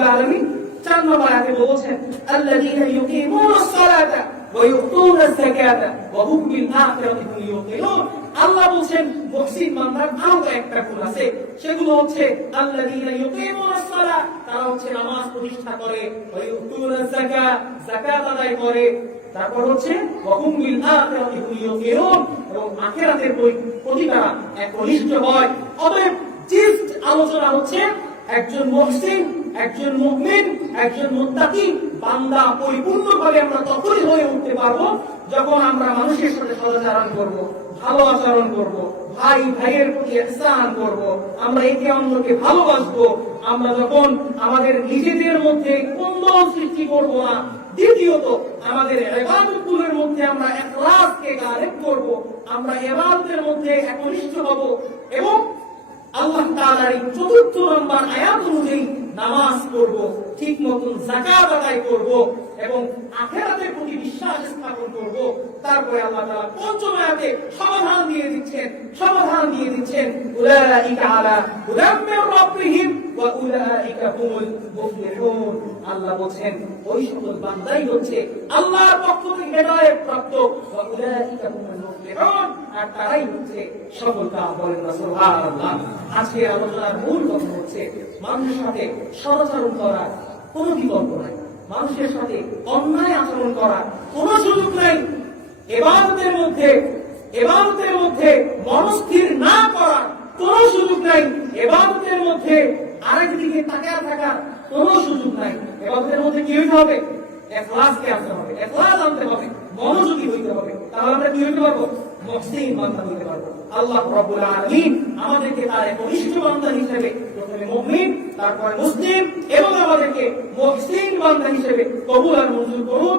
রব্বুল চার নম্বর আয়াতে বলছেন আল্লাযীনা ইউকিমুনাস সালাতা ওয়া ইউতুনাস যাকাতা ওয়া হুম বিল আখিরাতি হুম ইউকিনুন আল্লাহ বলছেন মুহসিন বান্দার আরও একটা গুণ আছে। সেগুলো হচ্ছে আল্লাযীনা ইউকিমুনাস সালাত তারা হচ্ছে নামাজ প্রতিষ্ঠা করে ওয়া ইউতুনাস যাকাত যাকাত আদায় করে। তারপর হচ্ছে ওয়াহুম বিল আখিরাতি হুম ইউকিনুন এবং আখিরাতের প্রতি তারা একনিষ্ঠ হয়। অতএব জিস্ট আলোচনা হচ্ছে একজন মুহসিন একজন মুমিন, একজন মুত্তাকি, বান্দা পরিপূর্ণভাবে আমরা তখনই হয়ে উঠতে পারব যখন আমরা মানুষের সাথে সদাচরণ করব, ভালো আচরণ করব, ভাই, ভাইয়ের প্রতি ইহসান করব, আমরা একে অন্যকে ভালোবাসবো, আমরা যখন আমাদের নিজেদের মধ্যে কোন্দল সৃষ্টি করব না, দ্বিতীয়ত আমাদের এবাদতগুলোর মধ্যে আমরা ইখলাসকে গায়েব করব, আমরা এবাদতের মধ্যে একনিষ্ঠ হব এবং আল্লাহ তাআলার এই চতুর্থ নম্বর আয়াত অনুযায়ী নামাজ পড়ব, ঠিক মতন জাকাত আদায় করব এবং আখেরাতের প্রতি বিশ্বাস স্থাপন করব। তারপরে আল্লাহ তাআলা পঞ্চম আয়াতে সমাধান দিয়ে দিচ্ছেন, সমাধান দিয়ে দিচ্ছেন, উলাইকা আলা হুদাম মির রাব্বিহিম ওয়া আল্লাহ বলেন ওই সকল বান্দাই হচ্ছে আল্লাহর পক্ষ থেকে হেদায়েত প্রাপ্ত। আর তারাই হচ্ছে সফলতা বলেন সুবহানাল্লাহ। আজকে আলোচনার মূল কথা হচ্ছে, মানুষের সাথে সদাচরণ করা কোনো বিকল্প নাই। মানুষের সাথে অন্যায় আচরণ করা কোনো সুযোগ নাই। এবাদতের মধ্যে এবাদতের মধ্যে মনস্থির না করা কোনো সুযোগ নাই। এবাদতের মধ্যে আরেকদিকে তাকিয়ে থাকার সুযোগ নাই। এবাদতের মধ্যে কি হইতে হবে? আনতে হবে। এখলাস আনতে হবে। মনোযোগী হইতে হবে। তাহলে আমরা কি হইতে পারব? মুহসিন বান্দা হইতে পারব। আল্লাহ রাব্বুল আলামিন আমাদেরকে তার একনিষ্ঠ বান্দা হিসেবে, প্রথমে মুমিন, তারপরে মুসলিম এবং আমাদেরকে মুহসিন বান্দা হিসেবে কবুল আর মঞ্জুর করুন।